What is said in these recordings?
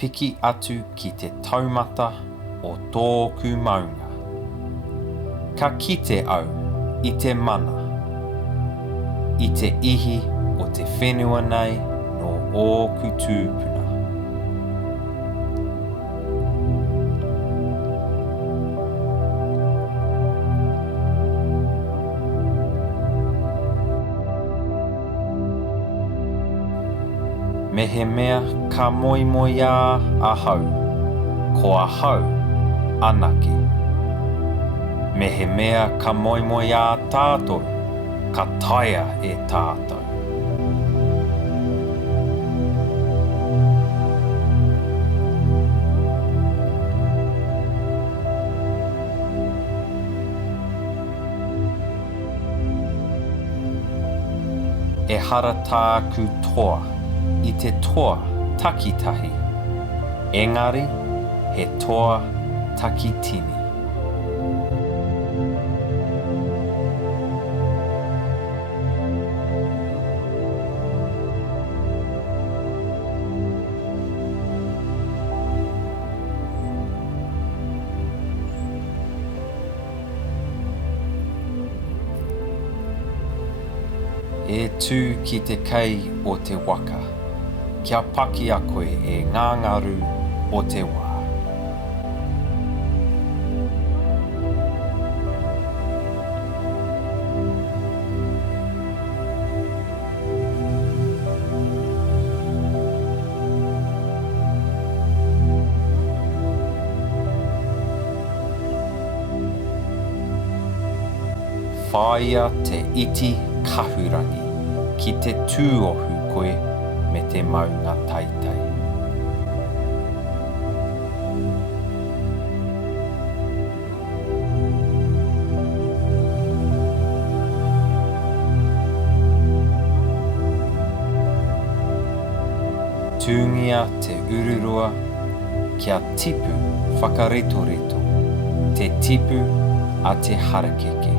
piki atu ki te taumata o tōku maunga. Ka kite au I te mana, I te ihi o te whenua nei no ōku tūpuna. Me he mea ka moimoi a hau, ko a hau anake. Me he mea ka moimoi a tātou, ka taia e tātou. E hara tāku toa, I te toa takitahi. Engari, he toa takitini. E tū ki te kei o te waka, kia paki a koe e ngangaru o te wā. Whāia te iti kahurangi ki te tūohu koe me te maunga taitai. Tūngia te ururua kia tipu whakaretoreto, te tipu a te harakeke.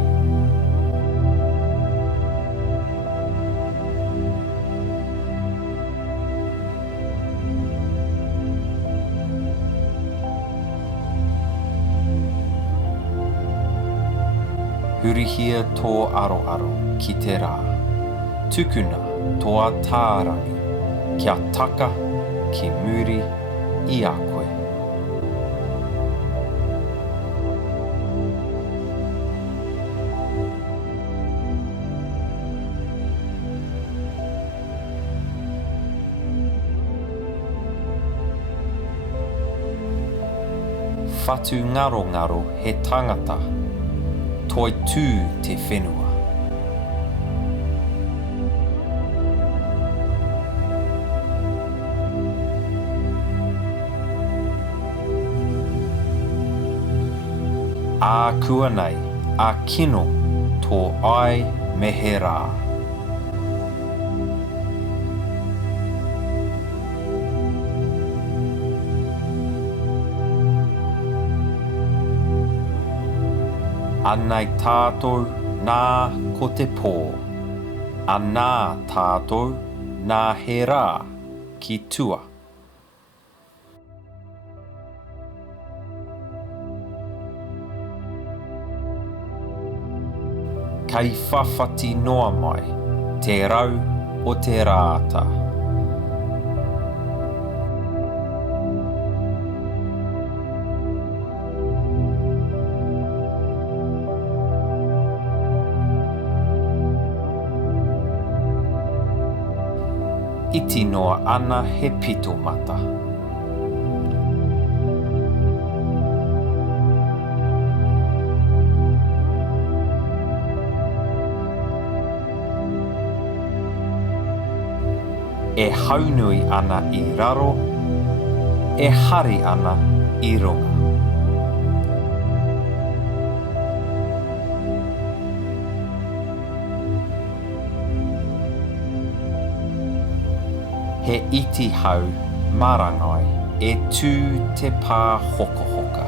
Hurihia tō aroaro ki te rā. Tukuna tō tārangi kia taka ki muri I a koe. Whatu ngaro ngaro he tangata. Toi tū te whenua. Ā kua nei, ā kino tō ai me he rā. Anei tātou nā ko te pō, anā tātou nā he rā ki tua. Kei whawhati noa mai, te rau o te rāta. Iti noa ana he pito mata. E haunui ana I raro, e hari ana I runga. He iti hau marangai e tū te pā hokohoka.